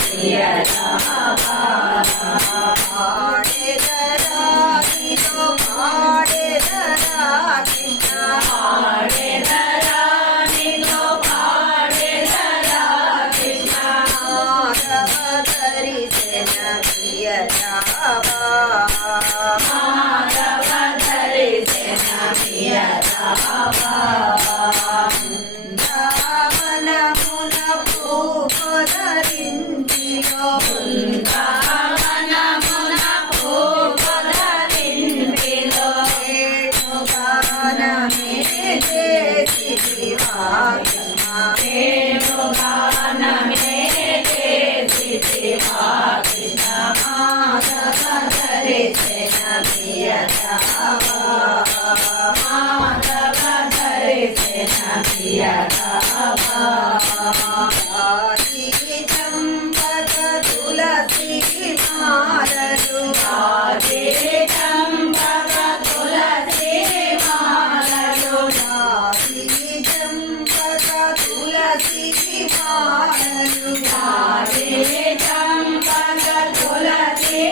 ప్రియ పాడేదరా నీతో పాడేదరా కృష్ణ పాడేదరా నీతో పాడేదరా కృష్ణ మాధవ ధరిసిన ప్రియ మాధవ ధరిసిన ప్రియ బృందావనమున పూపధరించిలో బృందావనమున పూపధరించిలో వేణుగానమే చేసితివా కృష్ణ వేణుగానమే చేసితివా కృష్ణ మాధవ ధరిసిన ప్రియ మాధవ ధరిసిన ప్రియ చంపక తులసి మాలలు చంపక తులసి మాలలు చంపక తులసి మాలలు చంపక తులసి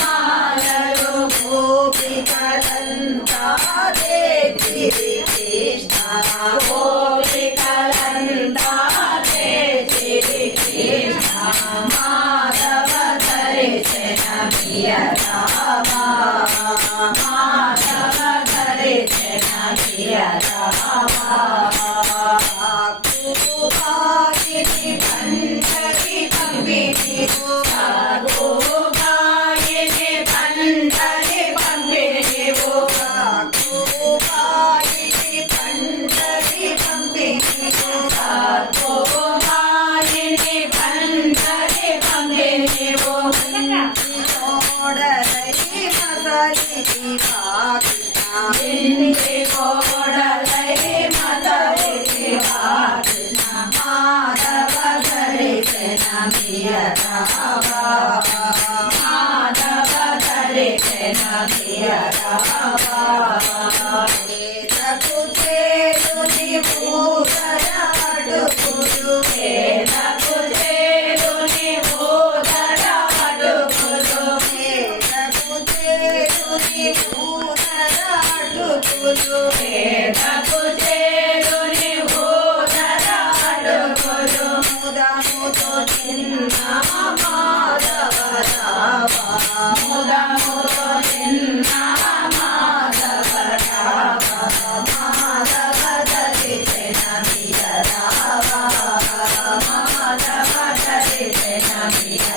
మాలలు గోపికలంతా దేవి కృష్ణ గోపికలంతా దేవి కృష్ణ మాధవ ధరిసిన ప్రియ మాధవ ధరిసిన ప్రియ గోపాయిని పంచరి పంపిణీ గోపాయిని పంచరి పంపిణీ గోపాయిని పంచరి పంపిణీ గోపాయిని పంచరి పంపిణీ కోడలై మసలి కృష్ణ కోడలై మసలి కృష్ణ మాధవ ధరిసిన ప్రియ మాధవ ధరిసిన ప్రియ చేతుని భూధరాడుకులు వేదకు చేతుని భూధరాడుకులు వేదకు చేతుని భూధరాడుకులు వేదకు చేతుని భూధరాడుకులు ముదముతో చిన్న మాధవ ముదముతో చిన్న మాధవ మాధవ ధరిసిన ప్రియ మాధవ ధరిసిన ప్రియ